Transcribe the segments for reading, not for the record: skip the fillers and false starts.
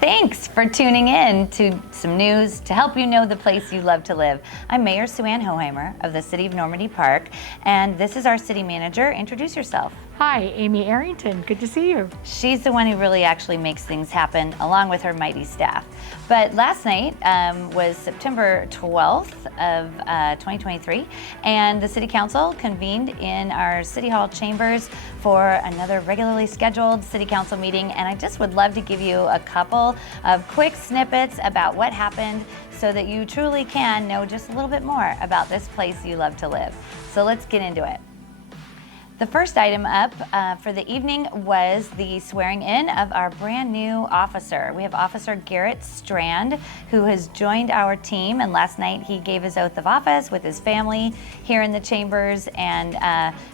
Thanks for tuning in to some news to help you know the place you love to live. I'm Mayor Sue-Ann Hoheimer of the City of Normandy Park, and this is our city manager. Introduce yourself. Hi, Amy Arrington. Good to see you. She's the one who really actually makes things happen, along with her mighty staff. But last night was September 12th of 2023, and the City Council convened in our City Hall chambers for another regularly scheduled City Council meeting, and I just would love to give you a couple of quick snippets about what happened so that you truly can know just a little bit more about this place you love to live. So let's get into it. The first item up for the evening was the swearing in of our brand new officer. We have Officer Garrett Strand, who has joined our team, and last night he gave his oath of office with his family here in the chambers, and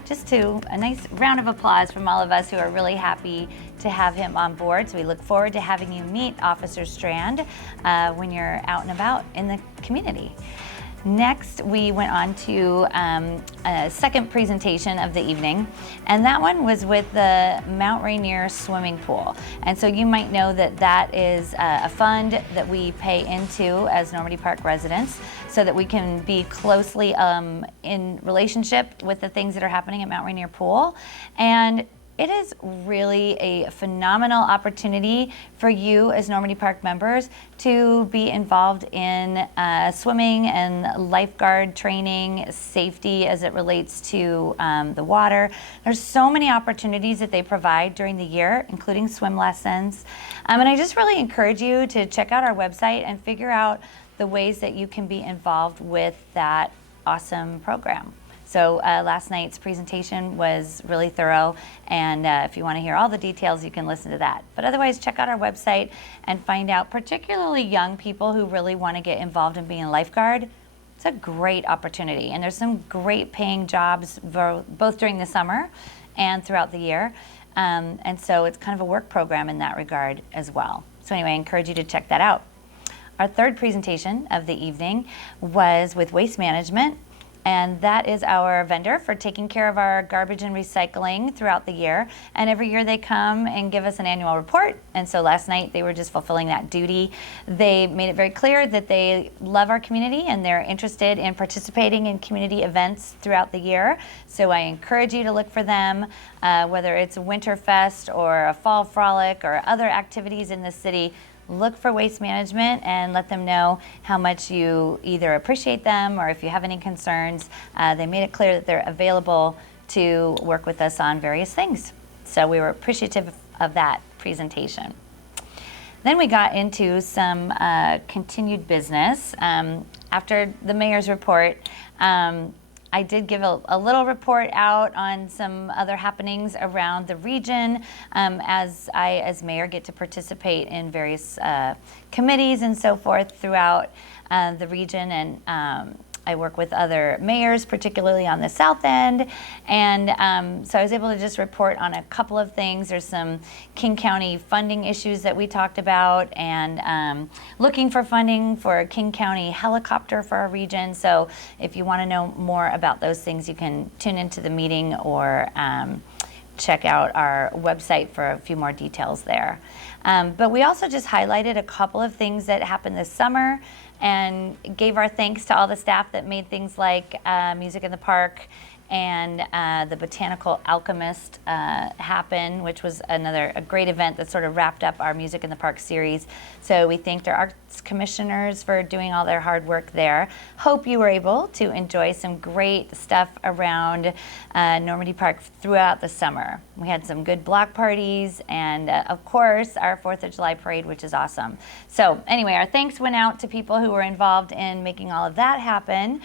just to a nice round of applause from all of us who are really happy to have him on board. So we look forward to having you meet Officer Strand when you're out and about in the community. Next, we went on to a second presentation of the evening, and that one was with the Mount Rainier swimming pool. And so you might know that that is a fund that we pay into as Normandy Park residents so that we can be closely in relationship with the things that are happening at Mount Rainier Pool. And it is really a phenomenal opportunity for you as Normandy Park members to be involved in swimming and lifeguard training, safety as it relates to the water. There's so many opportunities that they provide during the year, including swim lessons. And I just really encourage you to check out our website and figure out the ways that you can be involved with that awesome program. So last night's presentation was really thorough, and if you want to hear all the details, you can listen to that. But otherwise, check out our website and find out, particularly young people who really want to get involved in being a lifeguard. It's a great opportunity, and there's some great paying jobs both during the summer and throughout the year. And so it's kind of a work program in that regard as well. So anyway, I encourage you to check that out. Our third presentation of the evening was with Waste Management. And that is our vendor for taking care of our garbage and recycling throughout the year. And every year they come and give us an annual report. And so last night they were just fulfilling that duty. They made it very clear that they love our community and they're interested in participating in community events throughout the year. So I encourage you to look for them, whether it's a Winterfest or a Fall Frolic or other activities in the city. Look for Waste Management and let them know how much you either appreciate them or if you have any concerns. They made it clear that they're available to work with us on various things. So we were appreciative of that presentation. Then we got into some continued business. After the mayor's report, I did give a little report out on some other happenings around the region as I, as mayor, get to participate in various committees and so forth throughout the region. And I work with other mayors, particularly on the south end. And so I was able to just report on a couple of things. There's some King County funding issues that we talked about, and looking for funding for a King County helicopter for our region. So if you want to know more about those things, you can tune into the meeting or check out our website for a few more details there. But we also just highlighted a couple of things that happened this summer and gave our thanks to all the staff that made things like Music in the Park and the Botanical Alchemist happen, which was a great event that sort of wrapped up our Music in the Park series. So we thanked our arts commissioners for doing all their hard work there. Hope you were able to enjoy some great stuff around Normandy Park throughout the summer. We had some good block parties and of course our 4th of July parade, which is awesome. So anyway, our thanks went out to people who were involved in making all of that happen.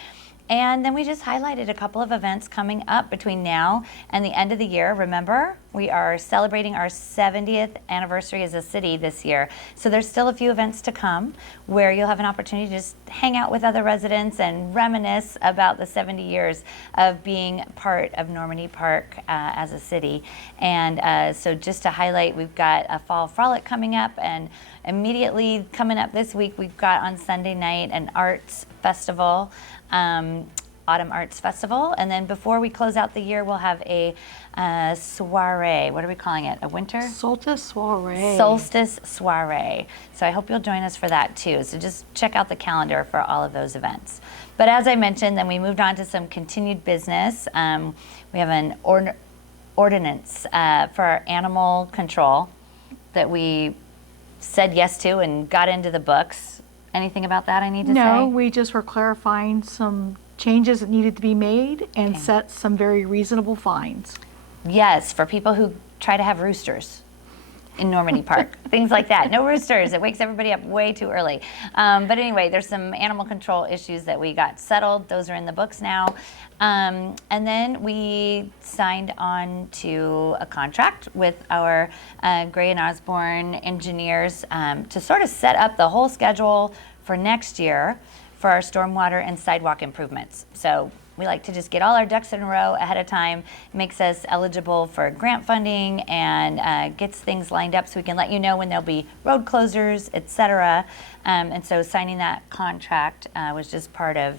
And then we just highlighted a couple of events coming up between now and the end of the year. Remember, we are celebrating our 70th anniversary as a city this year. So there's still a few events to come where you'll have an opportunity to just hang out with other residents and reminisce about the 70 years of being part of Normandy Park as a city. And so just to highlight, we've got a Fall Frolic coming up, and immediately coming up this week, we've got on Sunday night an arts festival. Autumn Arts Festival. And then before we close out the year, we'll have a soiree. What are we calling it? A winter? Solstice soiree. Solstice soiree. So I hope you'll join us for that too. So just check out the calendar for all of those events. But as I mentioned, then we moved on to some continued business. We have an ordinance for our animal control that we said yes to and got into the books. Anything about that I need to say? No, we just were clarifying some changes that needed to be made and set some very reasonable fines. Yes, for people who try to have roosters in Normandy Park, things like that. No roosters, it wakes everybody up way too early. But anyway, there's some animal control issues that we got settled. Those are in the books now. And then we signed on to a contract with our Gray and Osborne engineers to sort of set up the whole schedule for next year for our stormwater and sidewalk improvements. So we like to just get all our ducks in a row ahead of time, makes us eligible for grant funding and gets things lined up so we can let you know when there'll be road closures, et cetera. And so signing that contract was just part of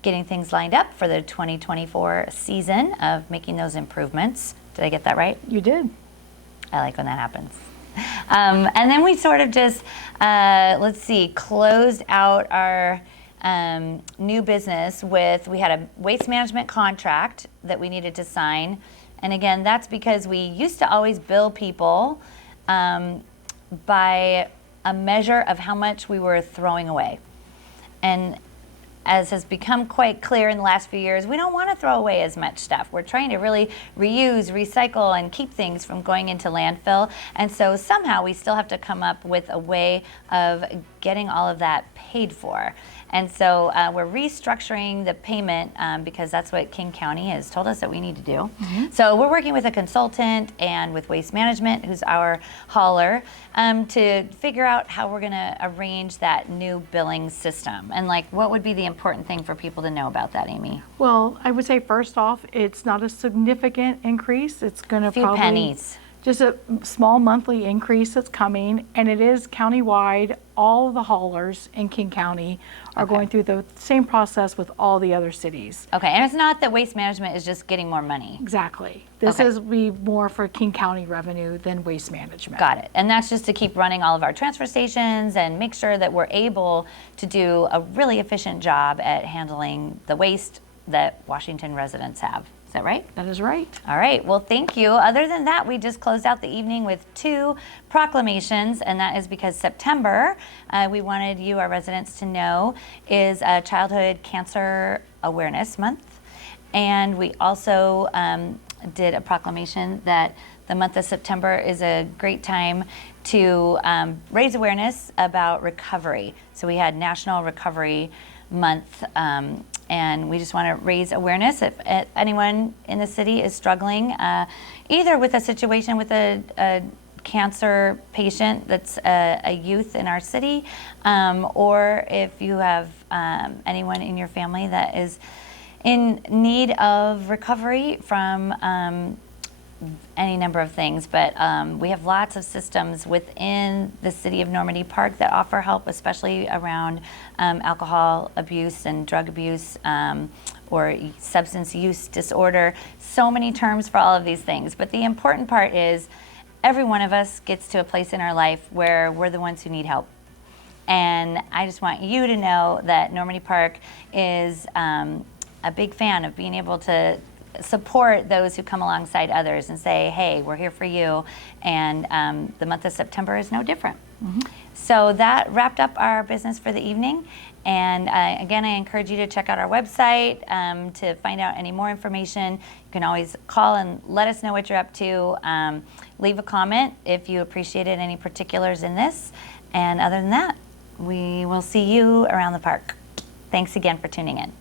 getting things lined up for the 2024 season of making those improvements. Did I get that right? You did. I like when that happens. And then we sort of just, closed out our new business with, we had a waste management contract that we needed to sign. And again, that's because we used to always bill people by a measure of how much we were throwing away. And as has become quite clear in the last few years, we don't want to throw away as much stuff. We're trying to really reuse, recycle, and keep things from going into landfill. And so somehow we still have to come up with a way of getting all of that paid for. And so we're restructuring the payment because that's what King County has told us that we need to do. So we're working with a consultant and with Waste Management, who's our hauler, to figure out how we're going to arrange that new billing system. And like, what would be the important thing for people to know about that, Amy? Well, I would say first off, it's not a significant increase. It's going to A few probably pennies. just a small monthly increase that's coming, and it is countywide. All of the haulers in King County are going through the same process with all the other cities. Okay, and it's not that Waste Management is just getting more money. Exactly. This Okay. is be more for King County revenue than Waste Management. Got it. And that's just to keep running all of our transfer stations and make sure that we're able to do a really efficient job at handling the waste that Washington residents have. Is that right? That is right. All right, well, thank you. Other than that, we just closed out the evening with 2 proclamations, and that is because September, we wanted you, our residents, to know is Childhood Cancer Awareness Month. And we also did a proclamation that the month of September is a great time to raise awareness about recovery. So we had National Recovery Month, and we just want to raise awareness if anyone in the city is struggling either with a situation with a cancer patient that's a youth in our city, or if you have anyone in your family that is in need of recovery from any number of things. But we have lots of systems within the city of Normandy Park that offer help, especially around alcohol abuse and drug abuse or substance use disorder. So many terms for all of these things. But the important part is every one of us gets to a place in our life where we're the ones who need help. And I just want you to know that Normandy Park is a big fan of being able to support those who come alongside others and say, hey, we're here for you. And the month of September is no different. So that wrapped up our business for the evening. And again, I encourage you to check out our website to find out any more information. You can always call and let us know what you're up to. Leave a comment if you appreciated any particulars in this. And other than that, we will see you around the park. Thanks again for tuning in.